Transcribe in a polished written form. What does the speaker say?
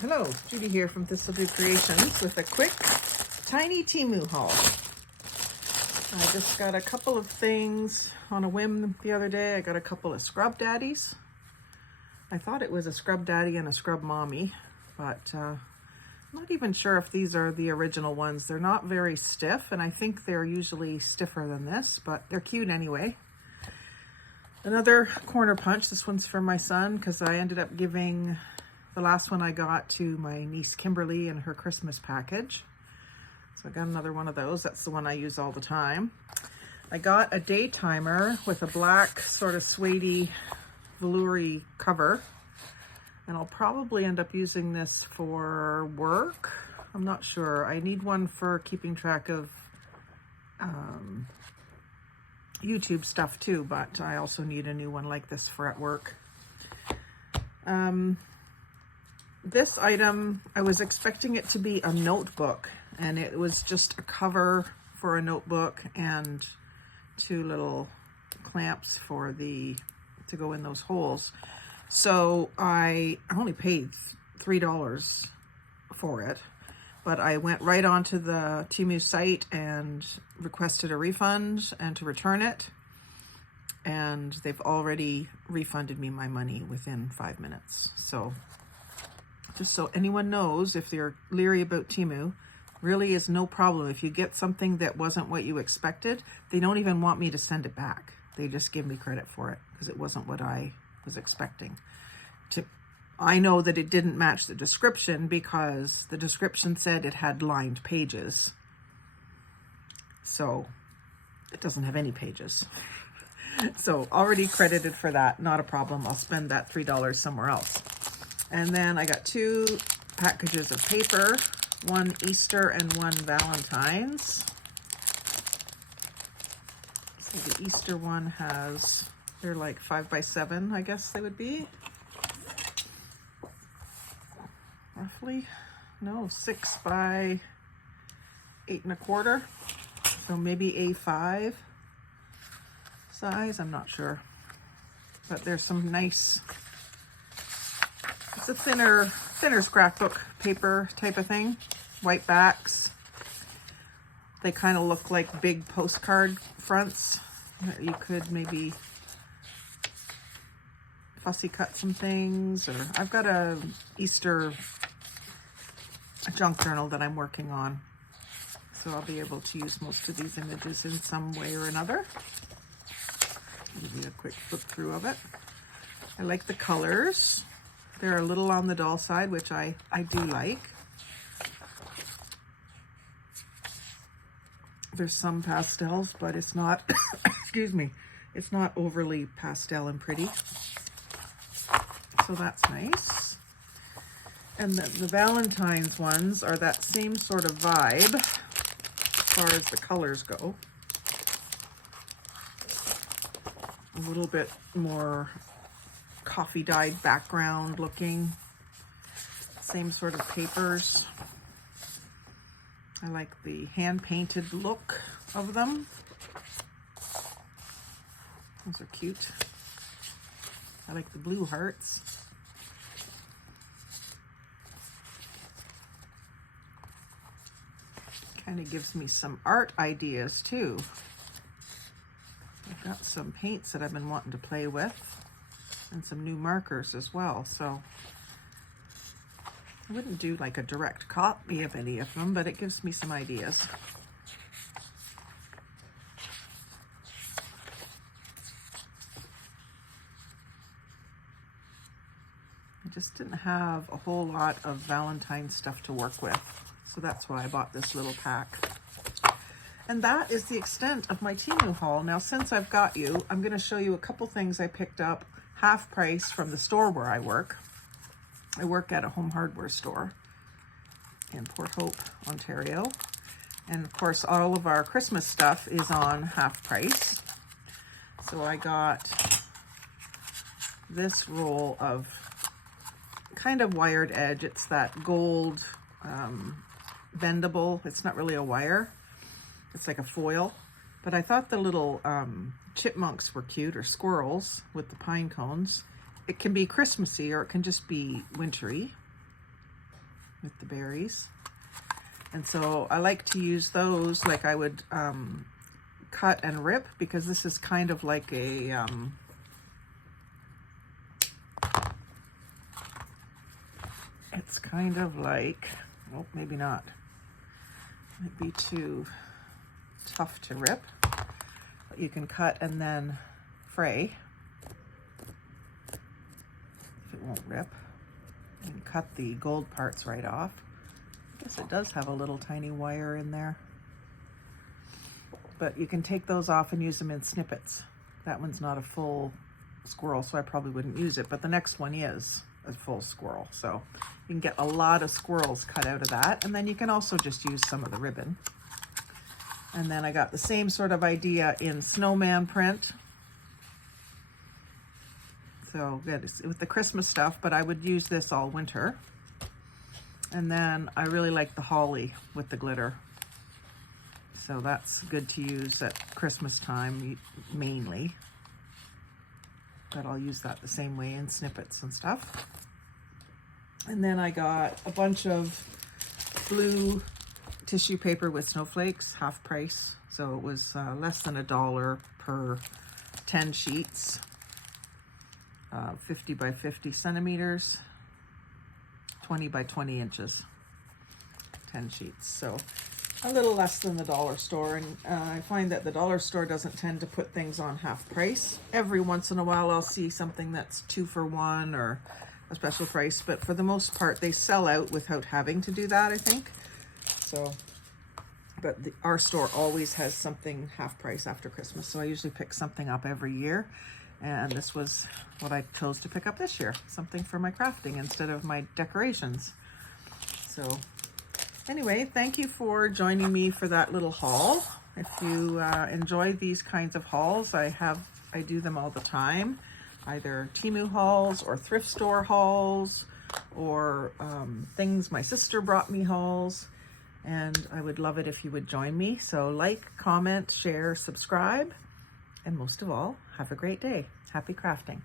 Hello, Judy here from Thistledew Creations with a quick, tiny Temu haul. I just got a couple of things on a whim the other day. I got a couple of scrub daddies. I thought it was a scrub daddy and a scrub mommy, but I'm not even sure if these are the original ones. They're not very stiff, and I think they're usually stiffer than this, but they're cute anyway. Another corner punch. This one's for my son because I ended up giving the last one I got to my niece Kimberly in her Christmas package. So I got another one of those. That's the one I use all the time. I got a day timer with a black sort of suede velour cover. And I'll probably end up using this for work. I'm not sure. I need one for keeping track of YouTube stuff too, but I also need a new one like this for at work. This item, I was expecting it to be a notebook, and it was just a cover for a notebook and two little clamps for to go in those holes. So I only paid $3 for it, but I went right onto the Temu site and requested a refund and to return it. And they've already refunded me my money within 5 minutes. So just so anyone knows, if they're leery about Temu, really is no problem. If you get something that wasn't what you expected, they don't even want me to send it back. They just give me credit for it because it wasn't what I was expecting. I know that it didn't match the description because the description said it had lined pages. So it doesn't have any pages. So already credited for that, not a problem. I'll spend that $3 somewhere else. And then I got two packages of paper, one Easter and one Valentine's. So the Easter one they're like 5x7, I guess they would be. Roughly, no, 6x8 1/4. So maybe A5 size, I'm not sure. But there's some nice, it's a thinner scrapbook paper type of thing. White backs. They kind of look like big postcard fronts. You could maybe fussy cut some things, or I've got a Easter junk journal that I'm working on. So I'll be able to use most of these images in some way or another. Give you a quick flip through of it. I like the colors. They're a little on the dull side, which I do like. There's some pastels, but it's not, excuse me, it's not overly pastel and pretty. So that's nice. And the Valentine's ones are that same sort of vibe as far as the colors go. A little bit more coffee dyed background looking. Same sort of papers. I like the hand painted look of them. Those are cute. I like the blue hearts. Kind of gives me some art ideas too. I've got some paints that I've been wanting to play with and some new markers as well. So I wouldn't do like a direct copy of any of them, but it gives me some ideas. I just didn't have a whole lot of Valentine stuff to work with. So that's why I bought this little pack. And that is the extent of my Temu haul. Now, since I've got you, I'm going to show you a couple things I picked up half price from the store where I work. I work at a home hardware store in Port Hope, Ontario. And of course, all of our Christmas stuff is on half price. So I got this roll of kind of wired edge. It's that gold bendable. It's not really a wire. It's like a foil. But I thought the little chipmunks were cute, or squirrels with the pine cones. It can be Christmassy or it can just be wintry. with the berries. And so I like to use those, like I would cut and rip, because this is kind of like a it's kind of like, oh, maybe not. Might be too tough to rip. But you can cut and then fray. If it won't rip. You can cut the gold parts right off. I guess it does have a little tiny wire in there. But you can take those off and use them in snippets. That one's not a full squirrel, so I probably wouldn't use it, but the next one is a full squirrel. So you can get a lot of squirrels cut out of that. And then you can also just use some of the ribbon. And then I got the same sort of idea in snowman print. So good, it's with the Christmas stuff, but I would use this all winter. And then I really like the holly with the glitter. So that's good to use at Christmas time mainly. But I'll use that the same way in snippets and stuff. And then I got a bunch of blue tissue paper with snowflakes, half price. So it was less than $1 per 10 sheets, 50 by 50 centimeters, 20 by 20 inches, 10 sheets. So a little less than the dollar store. And I find that the dollar store doesn't tend to put things on half price. Every once in a while I'll see something that's 2 for 1 or a special price, but for the most part they sell out without having to do that, I think. So, but our store always has something half price after Christmas, so I usually pick something up every year. And this was what I chose to pick up this year, something for my crafting instead of my decorations. So anyway, thank you for joining me for that little haul. If you enjoy these kinds of hauls, I do them all the time, either Temu hauls or thrift store hauls, or things my sister brought me hauls, and I would love it if you would join me. So like, comment, share, subscribe, and most of all, have a great day. Happy crafting.